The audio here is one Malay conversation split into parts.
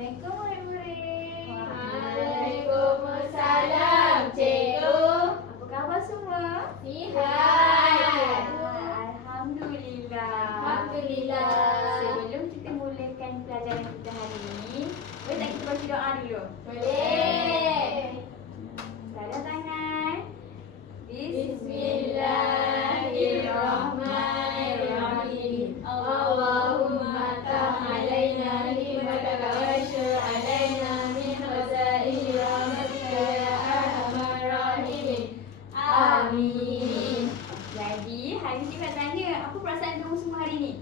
Assalamualaikum murid-murid. Waalaikumsalam, cikgu. Apa khabar semua? Sihat. Alhamdulillah. Alhamdulillah. Sebelum kita mulakan pelajaran kita hari ini, boleh tak kita baca doa dulu? Boleh. Tanda tangan. Bismillahirrahmanirrahim. Allahumma ta'alaina ni'mataka wa syur'alaina min khazaini rahmatika ya arhamar rahimin. Amin. Jadi, hari ni kita nak tanya, apa perasaan kamu semua hari ni?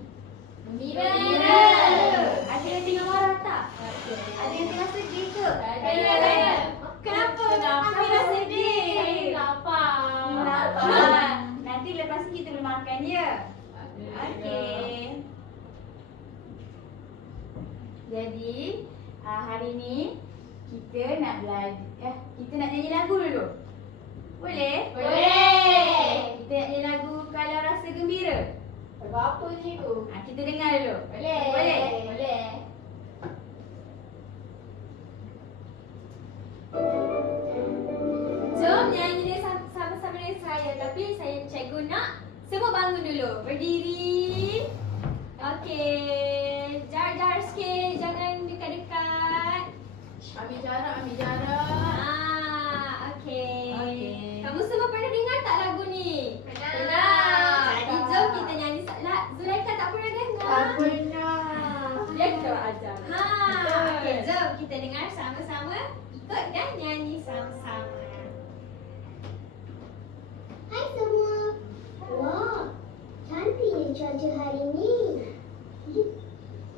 Gembira. Ada yang tengah marah tak? Ada yang tengah sedih ke? Ada. Kenapa? Kenapa? Amira sedih. Lapar. Nanti lepas ni kita boleh makan ya. Okey. Jadi hari ni kita nak belajar kita nak nyanyi lagu dulu. Boleh? Boleh. Kita nak nyanyi lagu Kalau Rasa Gembira. Lagu apa cikgu? Kita dengar dulu. Boleh. Boleh? Boleh. Jom nyanyi dia sama-sama dengan saya. Tapi cikgu nak semua bangun dulu. Berdiri. Okey. Jar-jar sikit. Jangan dekat-dekat. Ambil jarak. Okey. Kamu semua pernah dengar tak lagu ni? Pernah. Jadi jom kita nyanyi. Zulaikha tak pernah dengar? Pernah. Dia kita ajar. Okey, jom kita dengar sama-sama. Ikut dan nyanyi sama-sama. Hai semua. Wah, cantiknya cuaca hari ni.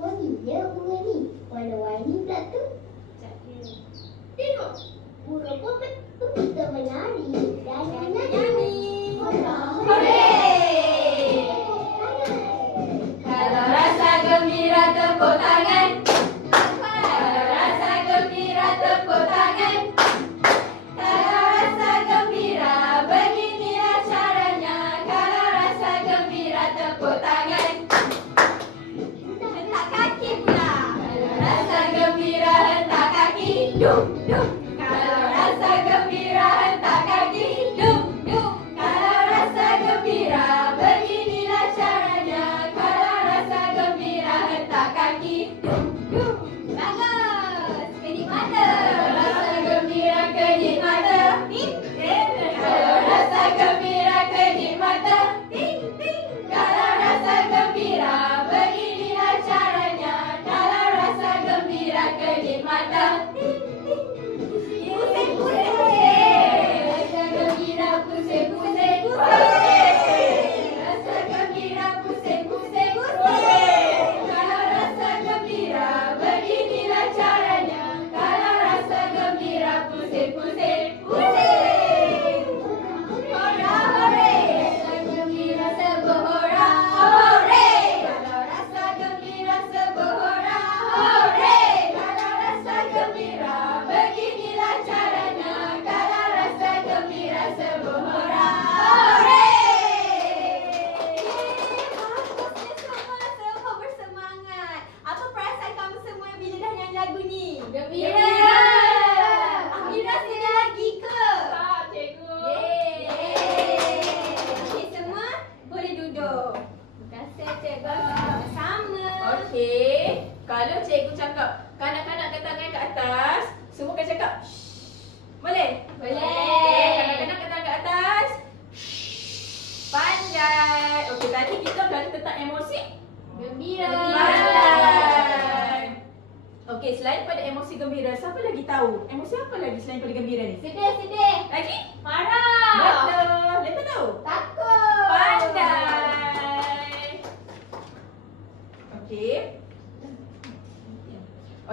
Wanginya bunga ni. Warna-warni pula tu. Tengok, burung pun betul menari dan menyanyi. Hooray! Kalau rasa gembira tepuk tangan. Kalau rasa gembira tepuk tangan. Kalau rasa gembira beginilah caranya. Kalau rasa gembira tepuk tangan. Hentak kaki pula. Kalau rasa gembira hentak kaki. Dum dum. Kalau rasa gembira hentak kaki. Dum dum. Kalau rasa gembira beginilah caranya. Kalau rasa gembira hentak kaki. Dum dum. Bagus. Kedip mata. Kalau rasa gembira kedip mata. Ting, ting. Kalau rasa gembira kedip mata. Ting, ting. Kalau rasa gembira beginilah caranya. Kalau rasa gembira kedip mata. Pusing-pusing. Rasa gembira pusing-pusing. Rasa gembira pusing-pusing. Kalau rasa gembira beginilah caranya. Kalau rasa gembira pusing-pusing. Hora, hore. Rasa gembira sebohora. Hore. Kalau rasa gembira sebohora. Hore. Kalau rasa gembira beginilah caranya. Kalau rasa gembira sebohora. Hore. Semua bersemangat. Apa perasaan kamu semua bila dah nyanyi lagu ni? Gembira. Amira sedih lagi ke? Tak, cikgu. Okey, semua boleh duduk. Terima kasih cikgu. Sama-sama. Okey, kalau cikgu cakap kanak-kanak angkat tangan ke atas, semua akan cakap shh. Boleh? Boleh. Okey, kanak-kanak angkat tangan ke atas. Shh. Pandai. Okey, tadi kita belajar tentang emosi. Gembira. Pandai. Okey, selain pada emosi gembira, siapa lagi tahu? Emosi apa lagi selain pada gembira ni? Sedih. Lagi? Marah. Betul. Lepas tahu? Takut. Pandai. Okey.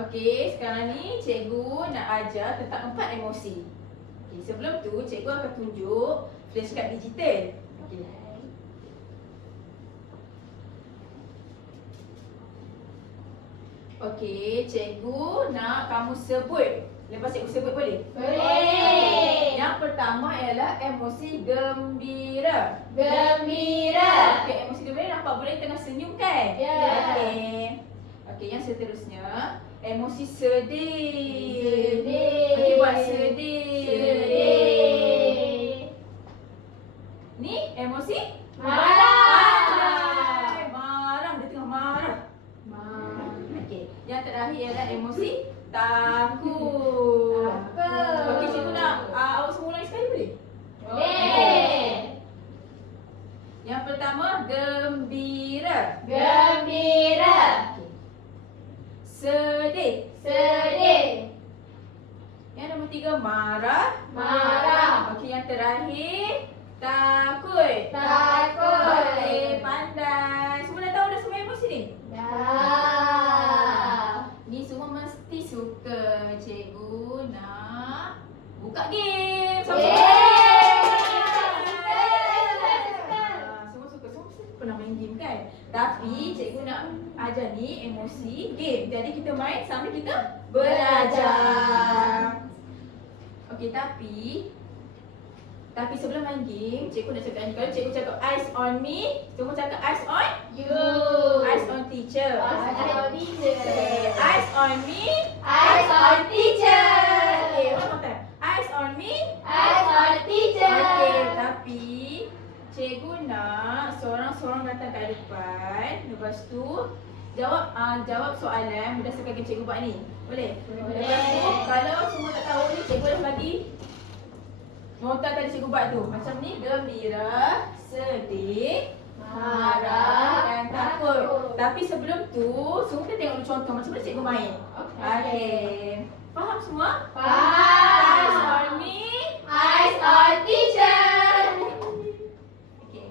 Okey, sekarang ni cikgu nak ajar tentang 4 emosi. Okey, sebelum tu cikgu akan tunjuk flashcard digital. Okey. Okey, cikgu nak kamu sebut. Lepas cikgu sebut boleh? Boleh. Yang pertama ialah emosi gembira. Gembira. Okey, emosi gembira nampak boleh tengah senyum kan? Ya. Okey. Okey, yang seterusnya emosi sedih. Sedih. Okey, buat sedih. Sedih. Ni emosi Marah. Marah, dia tengah marah. Okey, yang terakhir ialah emosi takut. Takut. Okey, cikgu nak awak semua ulangi sekali boleh? Boleh. Yang pertama gembira. Gembira. Okey. Sedih. Sedih. Yang nombor 3 marah. Marah. Okey, yang terakhir takut. Takut. Okey, pandai. Semua dah tahu dah semua emosi ni? Dah. Ni semua mesti suka. Cikgu nak buka game. Semua suka. Semua mesti pernah main game kan? Tapi cikgu nak ajar ni emosi game. Jadi kita main sambil kita belajar. Okey, tapi sebelum main game, cikgu nak cakap ni. Kalau cikgu cakap eyes on me, semua cakap eyes on You. eyes on teacher. Eyes on teacher. Okay, eyes on me. Eyes on teacher. Okay, one more time. Eyes on me. Eyes on teacher. Okay, tapi cikgu nak seorang-seorang datang kat depan. Lepas tu jawab soalan berdasarkan cikgu buat ni. Boleh? Boleh. Lepas tu kalau semua tak tahu ni, cikgu dah bagi nota tadi cikgu buat tu. Macam ni, gembira, sedih, marah dan takut. Tapi sebelum tu, semua kita tengok dulu contoh macam mana cikgu main. Okey. Faham semua? Eyes Faham. on me. Eyes on teacher. Okey.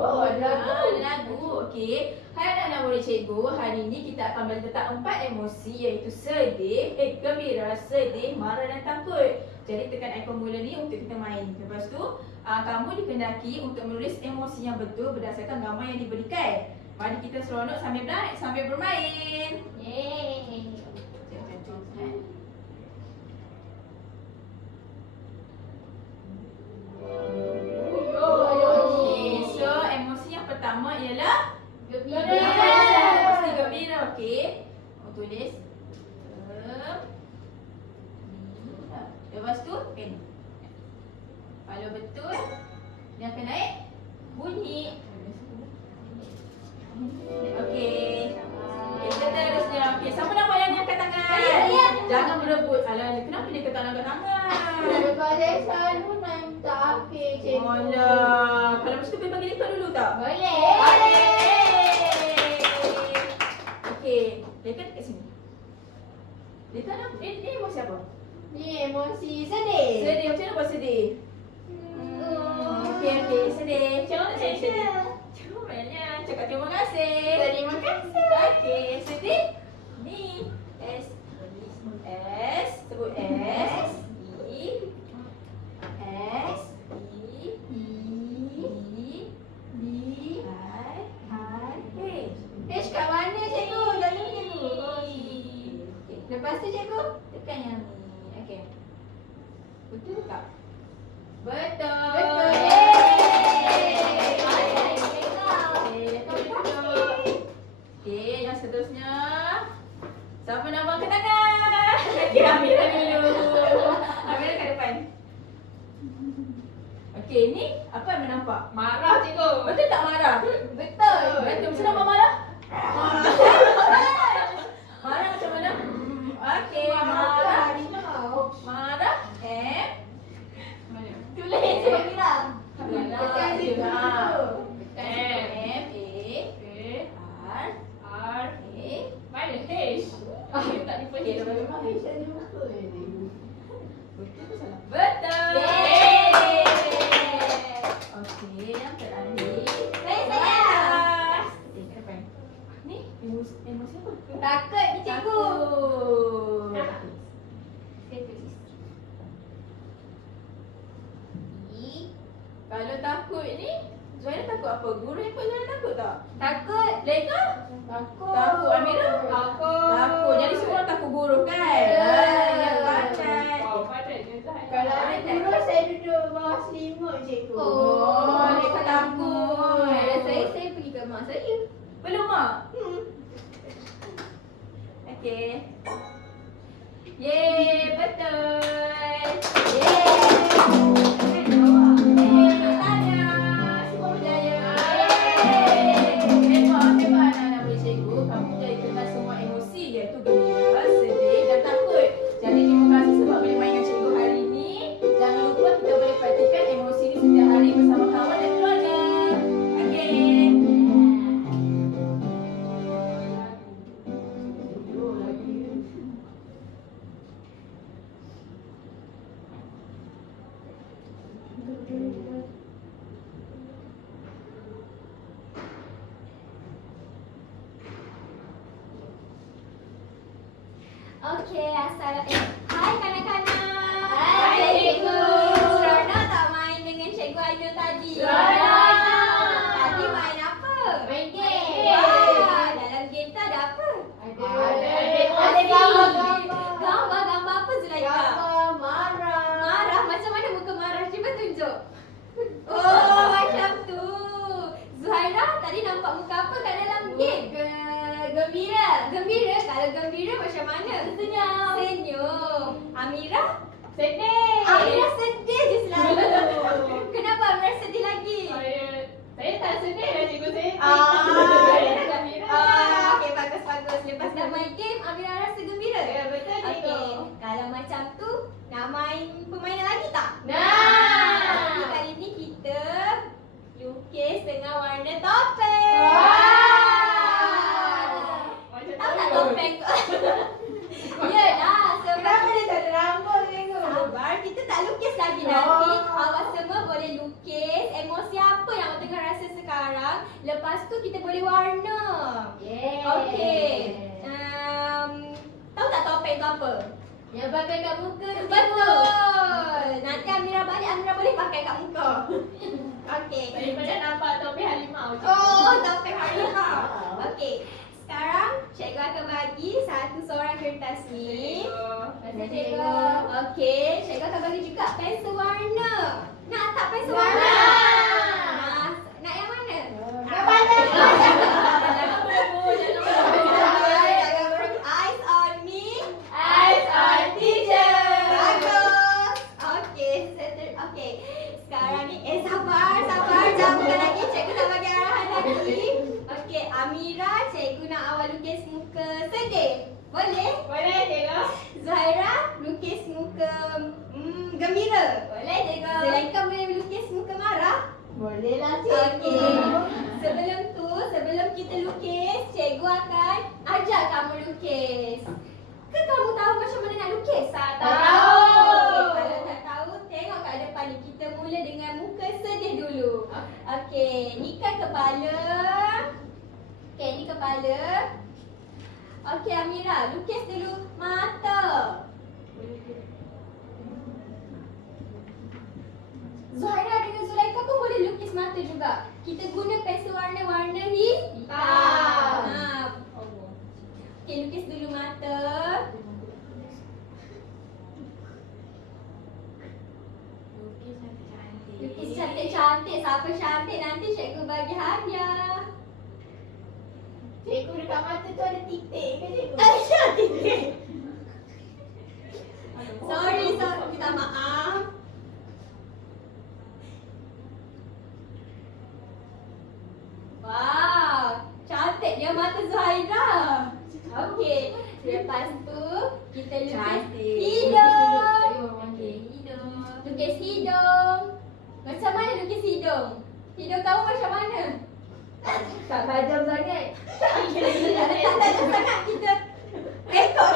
Oh, lagu. Lagu. Okey. Hai anak-anak murid cikgu, hari ini kita akan belajar tentang 4 emosi iaitu sedih, gembira, sedih, marah dan takut. Jadi tekan ikon mula ni untuk kita main. Lepas tu, kamu dikendaki untuk menulis emosi yang betul berdasarkan gambar yang diberikan. Mari kita seronok sambil bermain. Yeay. Okey, so emosi yang pertama ialah Gembira. Mesti gembira, okey. Mau tulis. Lepas tu, pen. Kalau betul, dia akan naik bunyi. Okey. Okey, seterusnya. Okey, siapa nampak yang angkat tangan? Saya. Jangan berebut. Alah, kenapa dia kata angkat tangan? Daripada selalu main tak habis, cikgu. Alah, kalau macam tu pergi bagi lekat dulu tak? Boleh. Okey, lekat kat sini. Lekat nak ini emosi apa? Ni emosi sedih. Sedih, macam mana buat sedih? Okey, sedih. Macam mana saya sedih? Comelnya, cakap terima kasih. Terima kasih. Okey, sedih. Ni S sebut S E S E B I H. H kat mana, cikgu? Lalu cikgu. Okey. Lepas tu, cikgu. Tekan yang ni. Okey. Betul tak? Betul. Betul. Okey, betul. Okey, yang seterusnya. Siapa nak angkat tangan? Okey, Amira dulu. Amira kat depan. Okey, ni apa yang nampak? Marah, cikgu. Betul tak marah? Betul. Betul. Macam nampak marah? Marah macam mana? Okey, marah. Marah. M. Tulis, cikgu bilang. Tekan situ. M. M. A. R. A. Mana H? Tak lupa Okey, H. lepas tu H tadi lupa. Betul ke salah? Betul. Yeay. Okey, yang terakhir. Saya. Okey, ke depan. Ni emosi apa? Takut ni, cikgu. Takut. Saya tulis. Kalau takut ni, Zuhaira takut apa? Guru ikut Zuhaira takut tak? Takut. Leka? Takut. Takut. Amira? Takut. Takut. Jadi semua orang takut guru kan? Ya. Yang pandai. Pandai je saya. Kalau ada kurus, saya duduk bawah selimut, cikgu. Oh, dia takut. Saya pergi ke mak saya. Belum mak? Okey. Yeay, betul. Okey, hai kanak-kanak. Hai, cikgu. Seronok tak main dengan cikgu Ainul tadi? Seronok. Tadi main apa? Main game. Wah, dalam game tu ada apa? Ada gambar-gambar. Gambar-gambar apa Zulaikha? Gambar marah. Marah, macam mana muka marah? Cuba tunjuk. Oh, macam tu. Zuhaira, tadi nampak muka apa kat dalam game? Gembira. Gembira? Kalau gembira macam mana? Senyum. Senyum. Amira? Sedih. Amira sedih je selalu. Kenapa Amira sedih lagi? Saya tak sedih lah cikgu saya. Saya dah gembira. Okey, bagus-bagus. Lepas dah main game, Amira rasa gembira? Ya, betul cikgu. Okey, kalau macam tu, nak main permainan lagi tak? Nah. Tapi kali ni kita lukis dengan warna topeng. Tahu tak topeng tu? Yelah, sebab Kenapa dia tak ada rambut cikgu? sabar, kita tak lukis lagi nanti. Awak semua boleh lukis emosi apa yang awak tengah rasa sekarang. Lepas tu kita boleh warna. Okey. Tahu tak topeng tu apa? Yang pakai kat muka tu. Betul. Nanti Amira balik, Amira boleh pakai kat muka. Okey. Daripada nampak topi harimau cikgu. Oh, topeng harimau. Okey. Sekarang cikgu akan bagi satu sorang kertas ni. Terima kasih cikgu. Okey, cikgu akan bagi juga pensel warna. Nak tak pensel warna? Nak. Nak yang mana? Yang mana? Jangan berapa. Eyes on me. Eyes on teacher. Bagus. Okey, settle. Okey. Sekarang ni sabar. Jangan bukan lagi. Cikgu nak bagi arahan lagi. Okey, Amira, cikgu nak awak lukis muka sedih. Boleh? Boleh cikgu. Zuhaira, lukis muka gembira. Boleh cikgu. Zulaikha boleh lukis muka marah. Boleh lah Okey. Sebelum kita lukis, cikgu akan ajak kamu lukis. Ke kamu tahu macam mana nak lukis? Tak Okey, tahu. kalau tak tahu, tengok kat depan ni. Kita mula dengan muka sedih dulu. Okey, ni kan kepala. Okey, ni kepala. Okey, Amira, lukis dulu mata. Zuhaira dengan Zulaikha pun boleh lukis mata juga. Kita guna pensel warna-warna hitam. Okey, lukis dulu mata. Lukis cantik-cantik. Siapa cantik nanti cikgu bagi hadiah. Cikgu dekat mata tu ada titik ke cikgu? Ada titik. Sorry, minta maaf. Wow, cantik dia mata Zuhaira. Okey, lepas tu kita lukis Cantik. hidung. Okey, hidung. Lukis hidung. Macam mana lukis hidung? Hidung kamu macam mana? Tak tajam sangat. Tak tajam sangat kita rekod.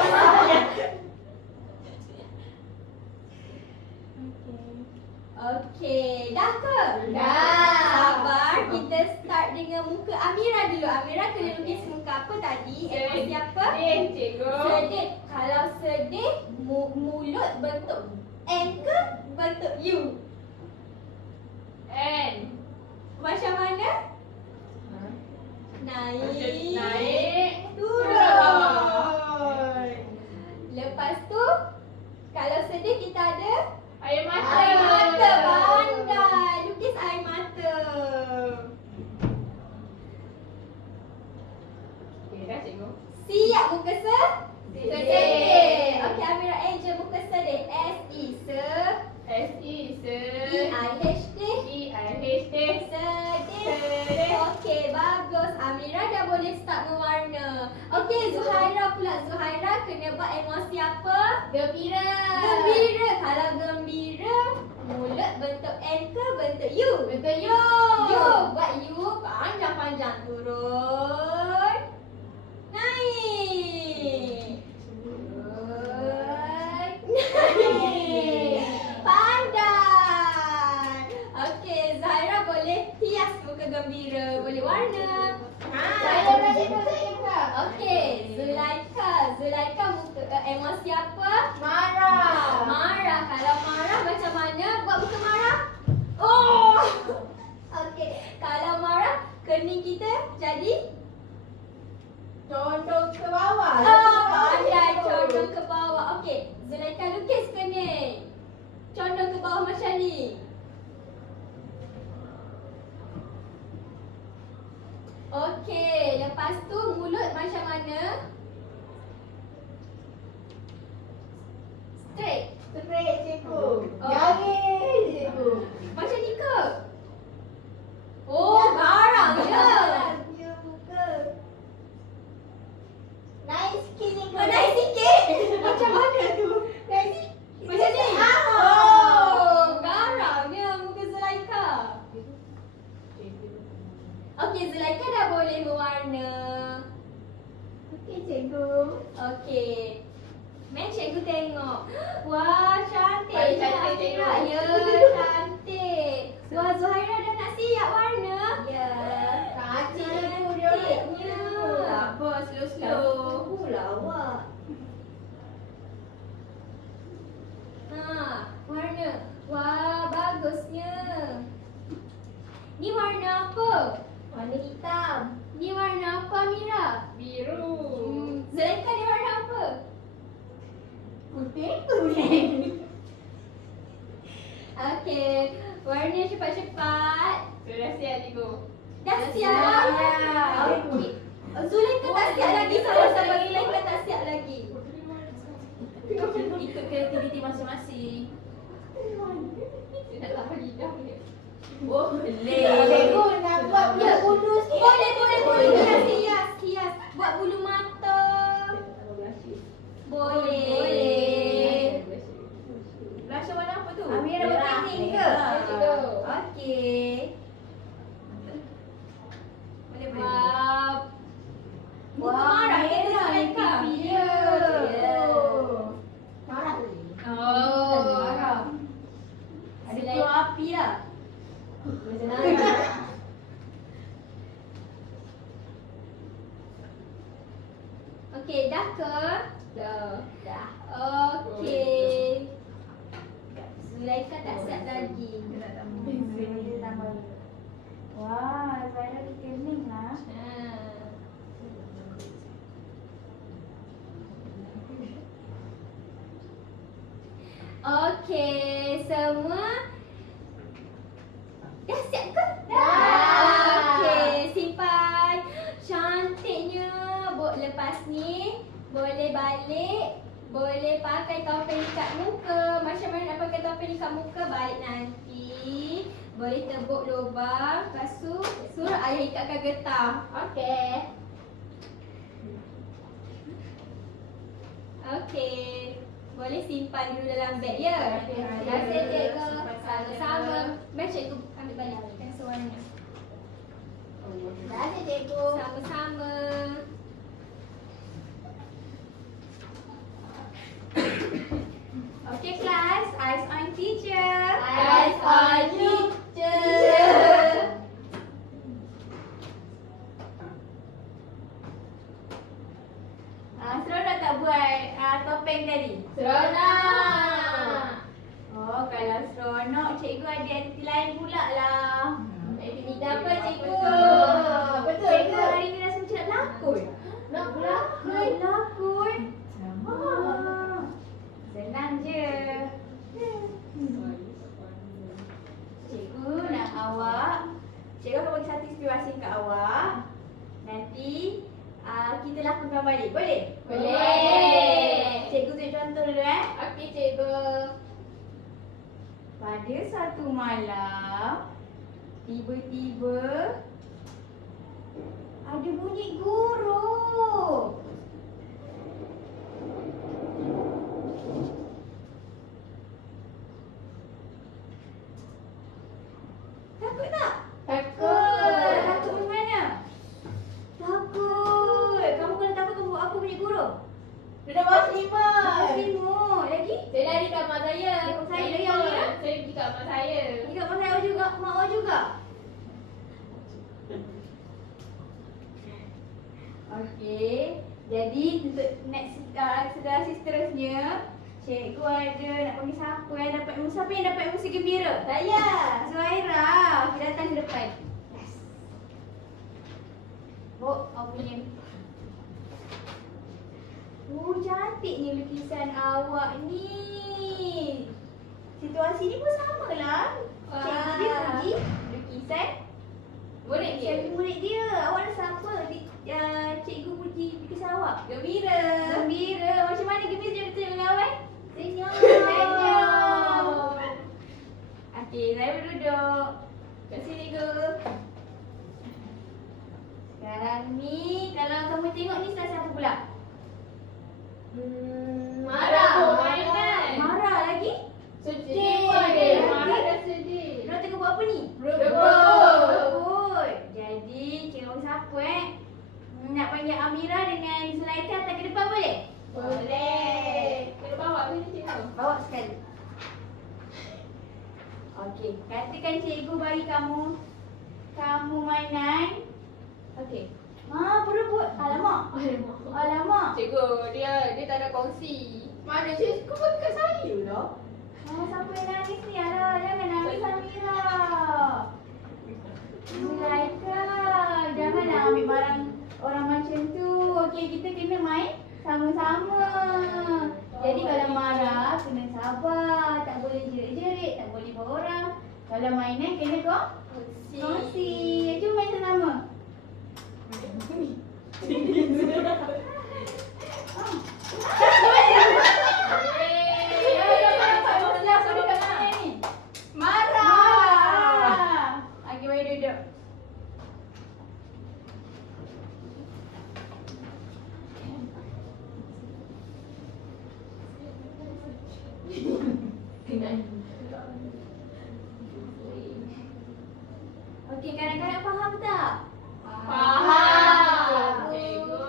Okey, dah ke? Dah. Sabar, kita start dengan muka Amira dulu. Amira kena lukis muka apa tadi? Emosi apa? Sedih cikgu. Sedih. Kalau sedih, mulut bentuk N ke bentuk U? N. Macam mana? Naik. Naik. Turun. Lepas tu, kalau sedih kita ada Air muka sedih. Okey, Amira Angel muka sedih. S-E, E-I-H-D. Sedih. Okey, bagus. Amira dah boleh start mewarna. Okey, Zuhaira pula. Zuhaira kena buat emosi apa? Gembira. Gembira. Kalau gembira, mulut bentuk N ke bentuk U? Bentuk U. U. Buat U panjang-panjang. Turun. Naik. Turun. Naik. Pandai. Okey, Zahira boleh hias muka gembira. Boleh warna. Saya belajar dulu, saya buka. Okey, Zulaika. Zulaika muka emosi apa? Marah. Marah. Kalau marah macam mana buat muka marah? Oh. Okey, kalau marah kening kita jadi Condong ke bawah. pandai condong ke bawah. Okey, Zulaika lukis kening. Condong ke bawah macam ni. Okey, lepas tu mulut macam mana? Straight. Straight, cikgu. Oh. Garis, cikgu. Macam ni ke? Oh, garang je. Dia buka. Naik sikit, cikgu. Oh, naik sikit. Macam mana tu? Naik sikit. Macam ni? Ah. Oh, garangnya muka Zulaika. Okey, Zulaika dah boleh mewarna. Okey, cikgu. Okey. Main cikgu tengok. Wah, cantik. Paling cantik, cikgu. Ya, cantik. Wah, Zuhaira dah nak siap warna. Ya. Kaki cikgu dia nak Cantiknya. Tak apa, slow-slow. Pula awak. Warna. Wah, bagusnya. Ni warna apa? Warna hitam. Ni warna apa, Mira? Biru. Zulaika ni warna apa? Putih, kuning. Okey, warna cepat-cepat. Sudah siap, cikgu. Dah Dah siap? siap. Okey. Zulaika tak siap lagi. Sabar-sabar, Zulaika tak siap lagi. Ikut kreativiti masing-masing. Nak tahan lidah dia. Boleh. Cikgu nak buat bulu bulu sikit. Boleh. Hias. Buat bulu mata. Boleh. Blusher warna apa tu? Amira bertanding ke? Cikgu. Okey. Boleh. Wah. Muka marah ke Zulaika? pipi dia. Ya. Marah tu. Oh. Marah. Ada keluar api lah. Macam mana? Okey, dah ke? Dah. Okey. Zulaika tak siap lagi. Pensel dia tambah. Wah, saya lagi kening lah. Okey, semua dah siap ke? Dah. Okey, simpan. Cantiknya. Lepas ni boleh balik, boleh pakai topeng kat muka. Macam mana nak pakai topeng kat muka? Balik nanti. Boleh tebuk lubang. Lepas tu suruh ayah ikatkan getah. Okey. Okey. Boleh simpan dulu dalam beg ya? Terima kasih cikgu. Sama-sama. Mari cikgu ambil balik pensel warna. Terima kasih, cikgu. Sama-sama. Okey, kelas. Eyes on teacher. Eyes on teacher. Seronok tak buat topeng tadi? Seronok. Oh, kalau seronok, cikgu ada aktiviti lain pula lah. Aktiviti apa cikgu? Betul. Cikgu hari ni rasa macam nak lakon. Nak Lakon. Senang je. Cikgu nak awak, cikgu akan bagi satu inspirasi kat awak. Nanti kita lakukan balik. Boleh? Boleh. Cikgu tunjuk contoh dulu Okey, cikgu. Pada satu malam, tiba-tiba ada bunyi guru. Takut tak? Takut. Takut macam mana? Takut. Kamu kalau takut kamu buat apa bunyi guru? Duduk bawah selimut. Selimut. Lagi? Saya lari kat mak saya. Mak saya lagi, Amira? Saya pergi kat mak saya. Juga mak saya juga, mak awak juga. Okey. Jadi untuk next situasi seterusnya, cikgu ada nak panggil siapa yang dapat ilmu? Siapa yang dapat ilmu gembira? Saya. Zuhaira. Okey, datang ke depan. Yes. Oh, awak punya. Oh, cantiknya lukisan awak ni. Situasi ni pun samalah. Cikgu dia puji lukisan Murid dia. murid dia. Awak rasa apa? Cikgu puji lukisan awak? Gembira. Gembira. Macam mana gembira dia betul dengan kawan? Senyum. Senyum. Okey, saya berduduk. Kat sini ke? Sekarang ni, kalau kamu tengok ni style siapa pula? Marah. Mainan. Marah lagi? Sedih. Sedih. Marah dan sedih. Dia tengah buat apa ni? Rebut. Rebut. Jadi, cikgu siapa nak panggil Amira dengan Zulaika datang ke depan boleh? Boleh. Kita bawa sini cikgu. Bawa sekali. Okey, katakan cikgu bagi kamu mainan. Okey. Berebut. Alamak. Alamak. Cikgu, dia tak ada kongsi. Mana cikgu pun kat saya lah. Siapa yang nangis ni? Alah, jangan nangis Amira. Zulaika, janganlah ambil barang orang macam tu. Okey, kita kena main sama-sama. Jadi kalau marah, kena sabar. Tak boleh jerit-jerit, tak boleh bawa orang. Kalau mainan, kena kongsi. Cuba main sama. Marah. Okey, mari duduk. Okey, kadang-kadang faham tak? Faham. Cikgu.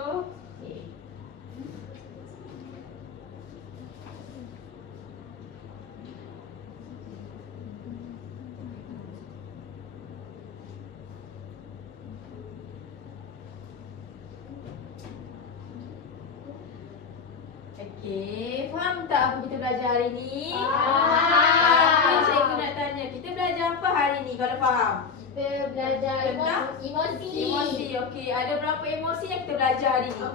Okey, faham tak apa kita belajar hari ni? Faham. Okey, cikgu nak tanya, kita belajar apa hari ni kalau faham? Kita belajar Tentang? emosi. Emosi. Okey, ada berapa emosi yang kita belajar hari ni? 4.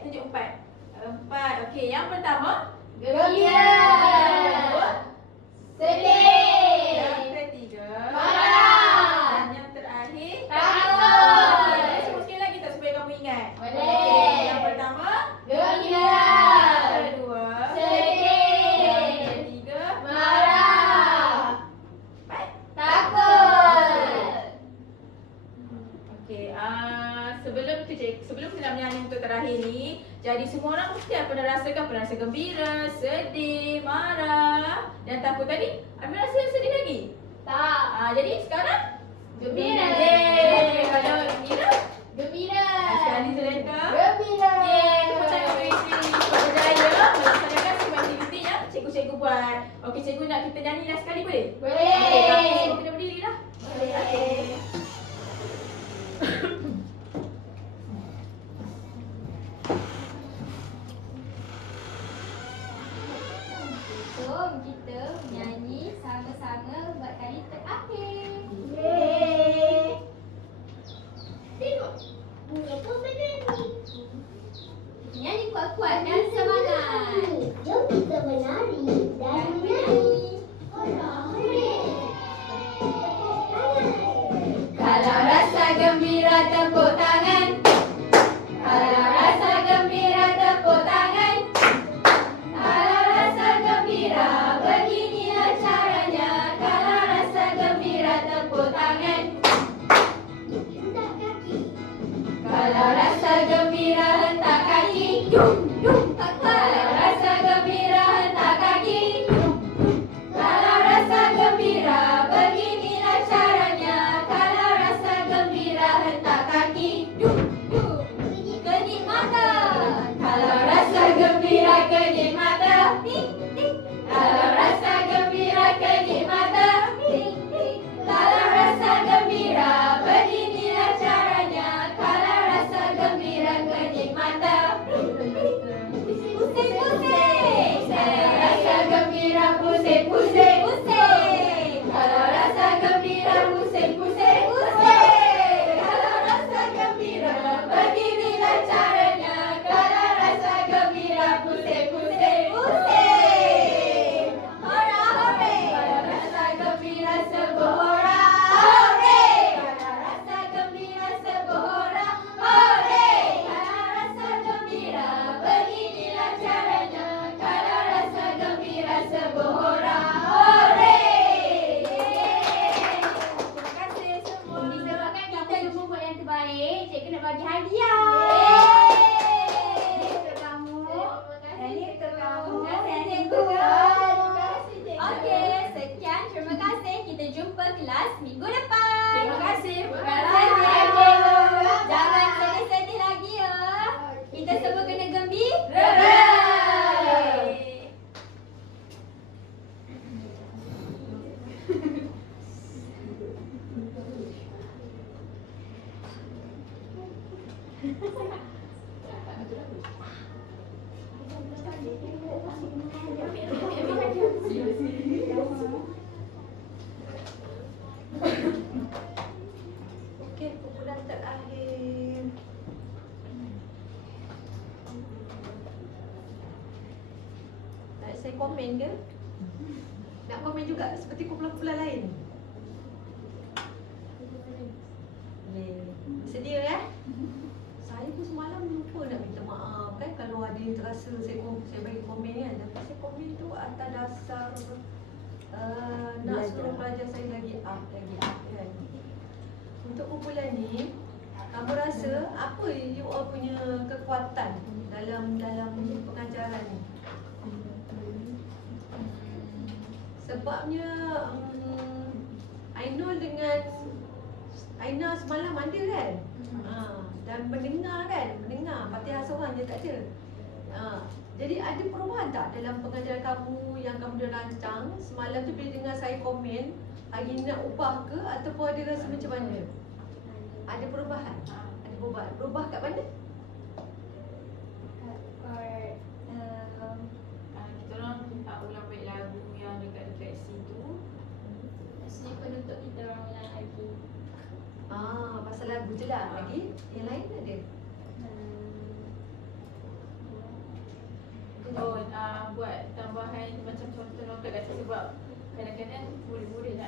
Tunjuk 4. 4. Okey, yang pertama, Gembira. yang kedua, Sedih. yang ketiga, Marah. dan yang terakhir, Takut. Okey, sebut sekali lagi tak supaya kamu ingat? Boleh. Okey, yang pertama, Gembira. yang kedua, Sedih. yang ketiga, Marah. empat. Takut. Okey, sebelum kita nak menyanyi untuk terakhir ni, jadi semua orang mesti pernah rasa gembira, sedih, marah dan takut tadi. Ambil rasa yang sedih lagi. Tak. Jadi sekarang Gembira. Yeay. Kalau Mira, Gembira. sekali Zulaika. Gembira. Yeay, tepuk tangan bagi Cikgu Jaya melaksanakan semua aktiviti yang cikgu-cikgu buat. Okey, cikgu nak kita nyanyi last sekali boleh? Boleh. Okey, kami semua kena berdiri lah. Boleh. Jom kita menyanyi sama-sama buat kali terakhir. Yeay. Tengok. Bunga pun bernyanyi. Nyanyi kuat-kuat dan semangat. Jom kita menari dan menyanyi. Orang tepuk tangan. Hentak kaki. Kalau rasa gembira hentak kaki. Dum dum. Kalau rasa gembira hentak kaki. Dum dum. Kalau rasa gembira beginilah caranya. Kalau rasa gembira hentak kaki. Dum dum. Kenyit mata. Kalau rasa gembira kenyit mata. Tik tik. Kalau rasa gembira kenyit mata. Tik tik. Kalau rasa gembira beginilah caranya. Kalau rasa gembira kenyit mata. Pusing-pusing. Kalau rasa gembira pusing-pusing. Kalau rasa gembira pusing-pusing. Kalau rasa gembira beginilah caranya. Kalau rasa gembira pusing-pusing. Hora hore. Kalau rasa gembira sebuah hora. Hore. Kalau rasa gembira sebuah hora. Hore. Kalau rasa gembira beginilah caranya. Kalau rasa gembira sebuah hora. Hore. Terima kasih semua. Disebabkan kita semua buat yang terbaik, cikgu nak bagi hadiah. Ini untuk kamu. Dan ini untuk kamu. Dan ini untuk kamu. Okey, sekian. Terima kasih. Kita jumpa kelas minggu depan. Terima kasih. Jangan sedih-sedih lagi ya. Kita semua kena gembira. Okey, kumpulan terakhir. Nak saya komen ke? Nak komen juga seperti kumpulan-kumpulan lain? Boleh. Sedia ya? Saya pun semalam lupa nak minta maaf kan kalau ada yang terasa saya bagi komen kan. Tapi saya komen tu atas dasar nak suruh pelajar saya lagi up kan. Untuk kumpulan ni, kamu rasa apa you all punya kekuatan dalam pengajaran ni? Sebabnya I know dengan Aina semalam ada kan? Dan mendengar kan? Mendengar, Fatihah seorang je tak ada. Jadi ada perubahan tak dalam pengajaran kamu yang kamu dah rancang? Semalam tu bila dengar saya komen, hari ni nak ubah ke ataupun ada rasa macam mana? Ada perubahan? Ada perubahan. Berubah kat mana? Kita orang ulang balik lagu yang dekat situ. Maksudnya penutup kita orang ulang lagi. Pasal lagu je lah. Lagi? Yang lain ada? Oh, buat tambahan macam contoh nokat kat sebab kadang-kadang murid-murid nak